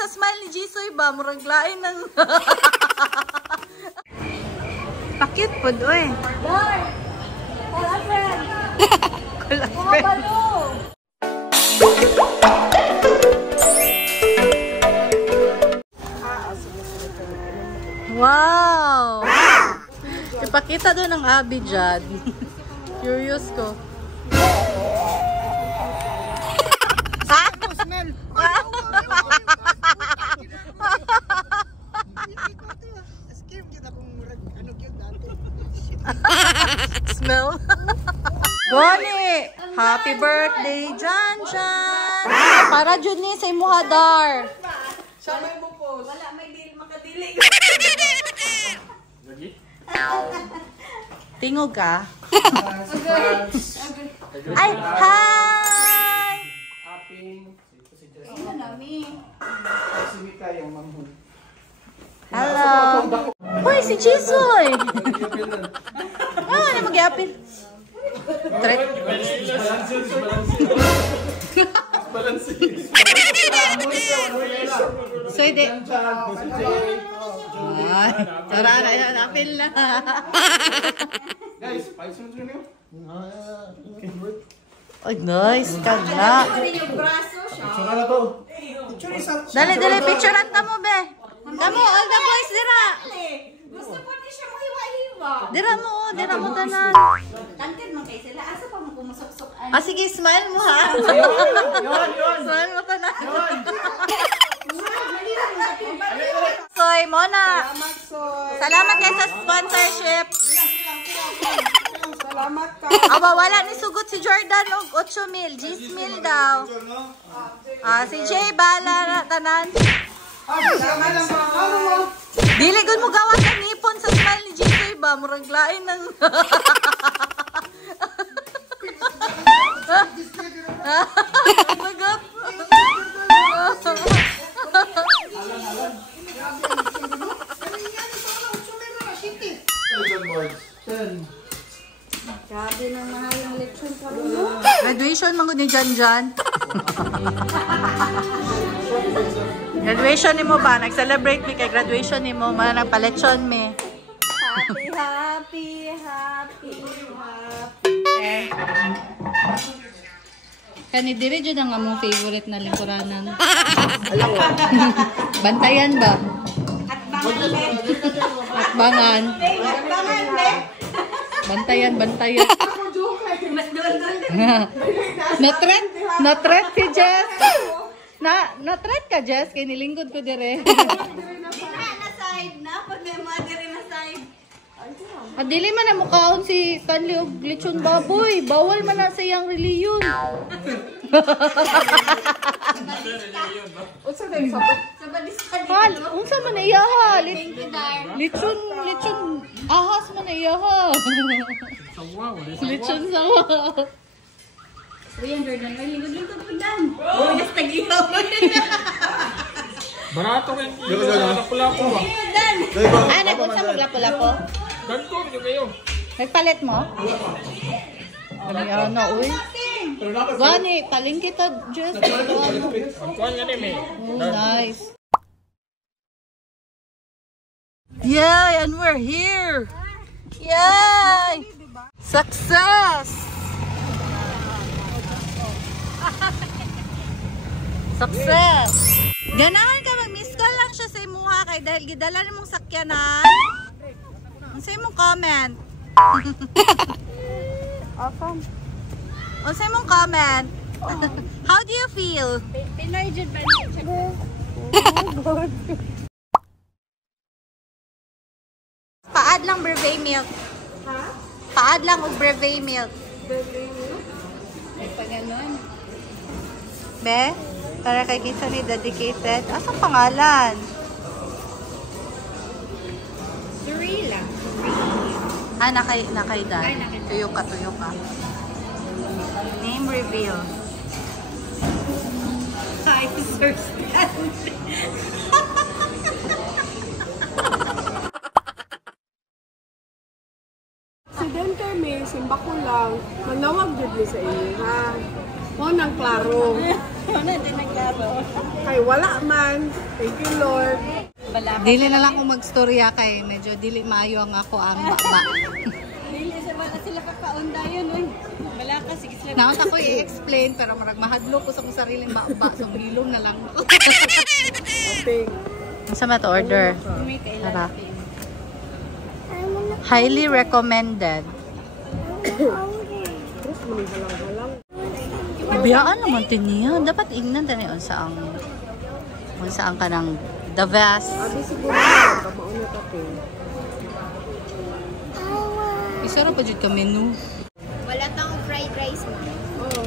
sa smile ni Jisoy ba? Murag lain ng... Pakit po doy. Dar! Call a friend! Call a friend. Wow! Ipakita doon ang Abby dyan. Curious ko. Smell? Bonnie! Happy birthday, Jan Jan! Para dyan ni sa imuha, Dar. Sabay mo po. Wala, may deal makadilig. Tingog ka? Ay, hi! Hello! Hoy, si Jisoy! Ano mag-iapin? So, hindi. Ay, tara na, apil na. Guys, paisun nyo niyo? Ay, nice ka nga. Yung braso siya. Saka na to. Dali, picturean ka mo, be. Kamo, all the boys, dira. Gusto po ni siya mahiwa-hiwa. Dira mo tanan. Tangkad man kayo sila. Asa pa mo kumusok-sok? Ah, sige, smile mo, ha? Yun! Smile mo tanan. Soy, Mona. Salamat kayo sa sponsorship. Salamat ka. Aba, wala ni sugot si Jordan og 8,000, 10,000 daw. Ah, si Jay bala na tanan. Dili gud mo gawas ang nipon sa smile ni Jisoy ba, murag lain ng Lagot. Grabe ng mahal ng lechon pa rin mo. Graduation man gud ni Jan Jan. Graduation ni mo ba? Nag-celebrate mi kay graduation ni mo, man nagpalechon mi. Happy. Kani dire jud ang among favorite na lingkuranan. Bantayan ba? Hatbangan. Bantayan. Na-threat si Jess. Na-threat ka, Jess? Kaya nilingkod ko dire. Na-side na. Pag may mother na side. Dili man na mukhaon si Kanli og lechon baboy. Bawal man na sa iyang reliyon. Hal, unsa man na iyaha? Lechon, ahas man na iyaha. Lechon sawa. Uy, ang Jordan, may lingkod-lingkod po dan. Oh, yes, tag-ihaw. Barato kayo. Lapu-lapu ba? Ah, nag-unsa mo lapo-lapo? Ganto, yun kayo. Nagpalit mo? Ano, uy. Gani, paling kita, Jess. Kuhan nga rin eh. Oh, nice. Yay, and we're here. Yay! Success! Success! Ganahan ka, mag-miss call lang siya sa imuha kay dahil gidala ni mong sakyanan. Ang sa imong comment. Awesome. Ang sa imong comment. How do you feel? Pinoy dyan ba? Paad lang brevet milk. Ha? Paad lang og brevet milk. May pa ganon. Be? Para kay Kisa ni dedicated. Asang pangalan? Surila. Ah, nakay Dan. Ay, nakay Dan. Tuyo ka. Name reveal. Hi, Sir Stan. Aksidente may simba ko lang. Manawag jud mi sa inyo ha. Mo nang klaro. Ano din nagklaro? Kay wala man. Thank you, Lord. Dili na lang kung magstorya kay medyo dili maayo ang ako ang baba. Dili sa wala sila kakaunda yun. Wala ka, sige sila. Naon ako i-explain pero marag mahadlo ko sa kong sariling baba. So hilong na lang ako. Pink. Sa to order? May kailan. Tara. Highly recommended. Tapos muli halang-halang. Ibiyaan naman din niya. Dapat ingnan tani unsa ang kanang the best. Abi siguro na, kamauna ka, Pink. Isara pa jud ka menu. Wala tang fried rice mo. Oo.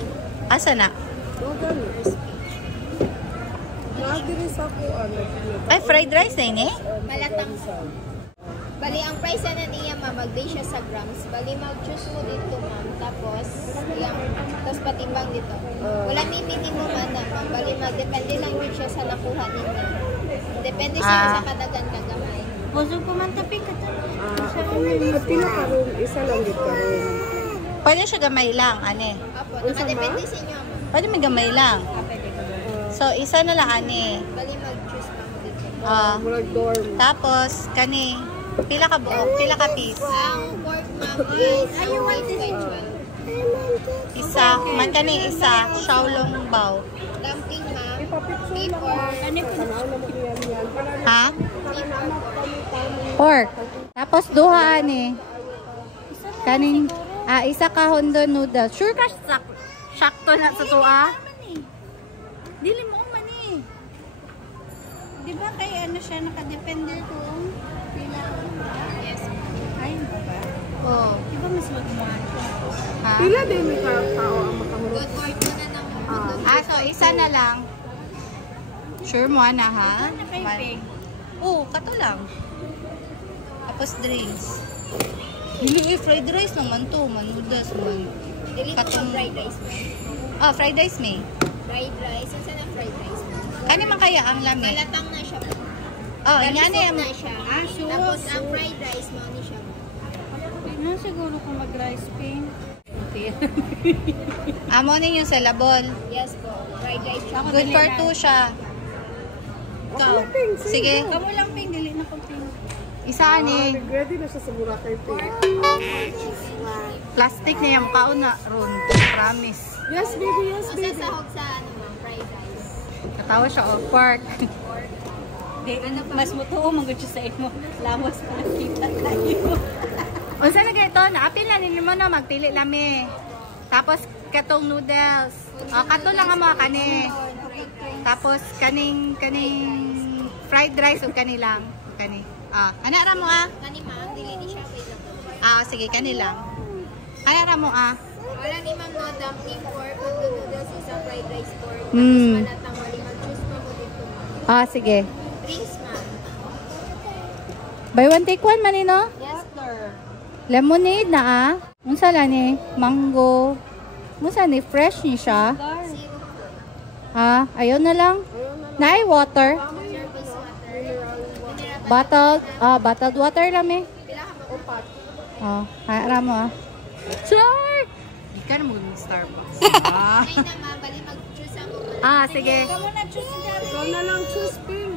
Asa na? No, gani. Nag-diris ako, Ay, fried rice na ini? Malatang. Bali, ang price na niya, ma'am, mag-base siya sa grams. Bali, mag-choose mo dito, ma'am. Tapos patimbang dito. Wala may minimum na, ma'am. Bali, mag-depende lang yun siya sa nakuha ninyo. Depende siya sa kadagan kagamay. Puso ko man tapi ka ito. Pila ka room, isa lang dito room. Pwede siya gamay lang, ane. Apo, nakadepende sa inyo, ma'am. Pwede may gamay lang. Pwede ko. So, isa na lang, ane. Bali, mag-choose pa mo dito. Murag dorm. Tapos, kani, pila ka buok, pila ka piece. Ang pork, ma'am, is you want this by 12. Isa, man kani isa, Shaolong Bao. Dumpling, ma'am. Ipapicture lang Or, ako. Tanaw na mo yan yan. Ha? Pork. Tapos duha ani. Kaning isa ka hondo noodle. Sure ka sakto na sa tuwa? Dili mo man eh. di ba kay ano siya, nakadepende kung pila? Yes. Ay, ba? Oh. Di ba mas magmahal siya? Ha? Pila din may tao ang makahurot. Good work mo na ng So isa na lang. Sure mo na ha? Oh, kato lang. Tapos drinks. Hindi fried rice naman to, manudas man. Delete mo fried rice mo. Fried rice may. Fried rice. Saan ang fried rice mo? Kani man kaya ang lami? Malatang na siya. Yan Balisok na na siya. Tapos ang fried rice mo ni siya. Ano siguro kung mag-rice pain? Amo ninyo sa labol. Yes po. Fried rice. Good for two siya. Ikaw. Sige. Kamu lang ping, dili na ko ping. Isa ani. Ready na siya sa Boracay Pink. Plastic na yung kauna ron. Promise. Yes, baby. Yes, O sa baby. sahog sa ano ma'am, fried rice. Katawa siya o pork. Mas mutuo magod siya sa imo. Lawas pa nakita tayo. Unsa na ganito? Naapil na ninyo mo no, magpili lami. Tapos katong noodles. Kato lang ang mga kani. Tapos kaning fried rice o kani lang. Kani. Ana ra mo Kani ma'am, dili ni siya available. Sige kani lang. Ana ra mo Wala ni ma'am no dumpling pork, good noodles, isang fried rice pork. Tapos Mm. malatang wali mag-choose pa mo dito ma'am. Sige. Drinks ma'am. Buy one take one man no? Yes sir. Lemonade na Unsa la ni? Mango. Unsa ni fresh ni siya? Ayaw na lang. Naay water. Service water. Bottled water lang eh. Pila ka ba? Kaya mo Sure! Di ka na mag Starbucks. Ay na ma'am, bali mag-choose ako. Sige. Kamu na choose na rin. Ikaw na lang choose Pink.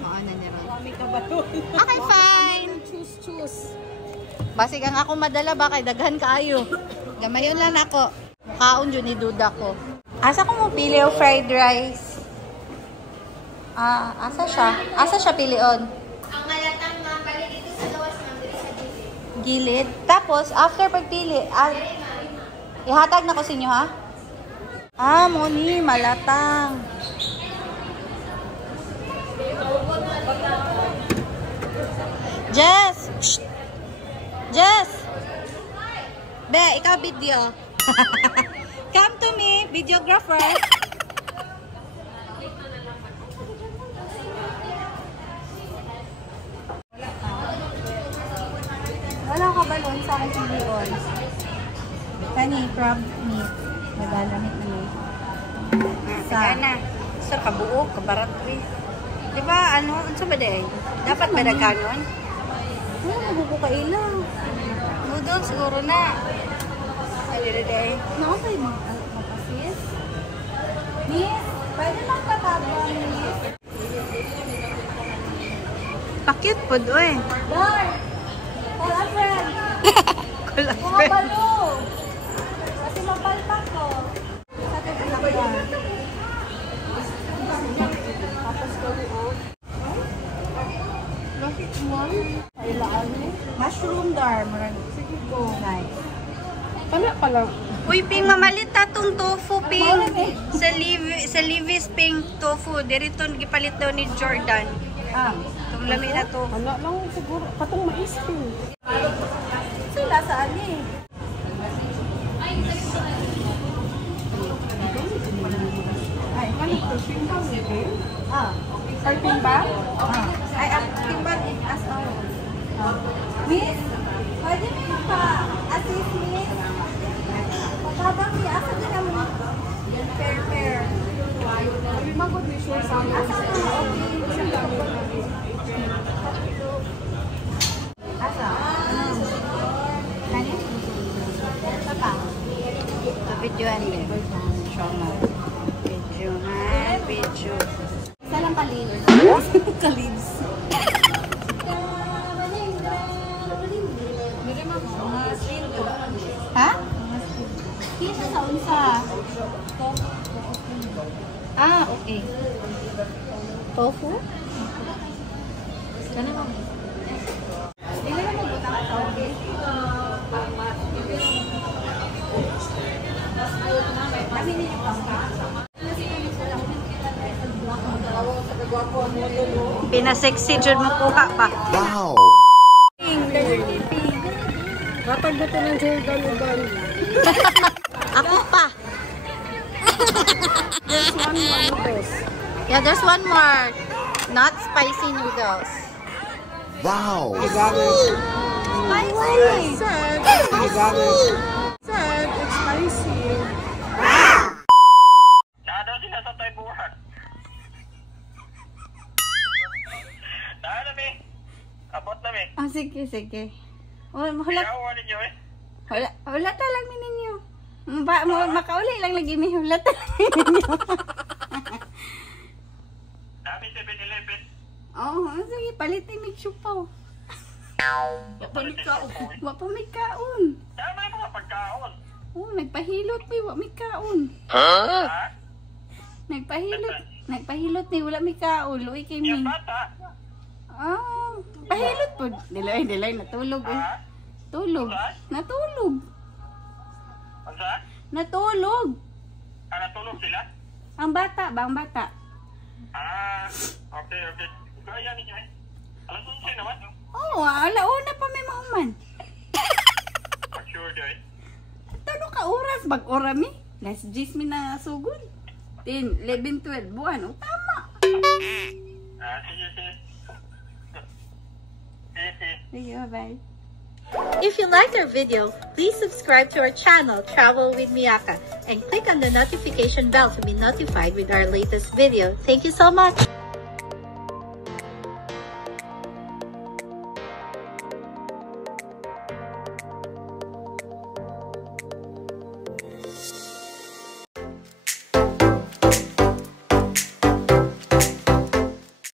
Kami ka ba to? Okay, fine. Choose. Basig ang ako madala ba kay daghan kaayo. Gamayon lang ako. Mukhaon dyan ni Duda ko. Asa ko mo pili o fried rice? Asa siya pilion? Ang malatang ma'am, bali dito sa lawas ma'am, dito sa gilid. Gilid. Tapos, after pagpili, ihatag na ko sa inyo, ha? Moni, malatang. Jess! Shh! Jess! Be, ikaw video. Come to me, videographer. Wala ka balon sa akin pilion. Kani, crab meat. May balamit na meat. Sir, kabuo, kabarat ko eh. Di ba, unsa ba day? Dapat ba nagkanon? Mabubuka ilang. Noodles, siguro na. Alira day. Nakapay mo. Mapasis? Miss, pwede magpatabang, miss. Cute po doon. Dar! Call a friend! Cool as Mga friend. balo! Kasi mapalpak ko. Sa titilapia. Tapos ko bakit mo? Kailaan mo? Mushroom dar. Sige ko. Nice. Pala pala. Uy, Ping, mamalit tatong tofu, Ping. Sa Levi's Ping tofu. Dirito, gipalit daw ni Jordan. Itong lami na to. Ano lang siguro. Katong mais din. Sila saan eh? Ay, ano to? Timbang din? Or timbang? Ay, ang timbang as always. Miss, pwede mo maka-assist, Miss? Pagkabang niya, asa din naman? Fair. Ay, magod ni sure sa amin. Asa na okay? Asa? Kani? Saka? Ito, videoan din. Show mo. Video. Isa lang kalin. Kalids. Ha? Kita sa unsa. Okay. Tofu? Kana mo? Dili na magbutang ka okay? Kami ninyo pasta. Pinasexy jud mo kuha pa. Wow! Kapag dito ng Jordan uban. Ako pa. There's one more noodles. Yeah, there's one more. Not spicy noodles. Wow! Spicy! Said, said, it's spicy. Nado sila sa tayo buhat. Nado mi. Abot na mi. Sige. Hulat. Yawa ninyo eh. Hulat lang mi ninyo. Makauli lang lagi mi hulat lang ninyo. Dami 7-Eleven. Sige, palitin mi chupaw. Wapamikaon. Dami mga pagkaon. Nagpahilot mi, wa mi kaon. Ha? Nagpahilot ni wala mi kaon, luoy kay mi. Yung bata. Pahilot po. Dilay, natulog eh. Ha? Tulog. Natulog. Ang saan? Natulog. Natulog sila? Ang bata. Okay. Kaya ninyo eh. Alam mo siya naman. Alauna pa may mahuman. Sure doy. Tano ka oras? Bag-ora mi? Last 10 mi na sugod. 10, 11, 12 buwan. Tama. Sige. Sige, bye. If you liked our video, please subscribe to our channel, Travel with Miyaka, and click on the notification bell to be notified with our latest video. Thank you so much.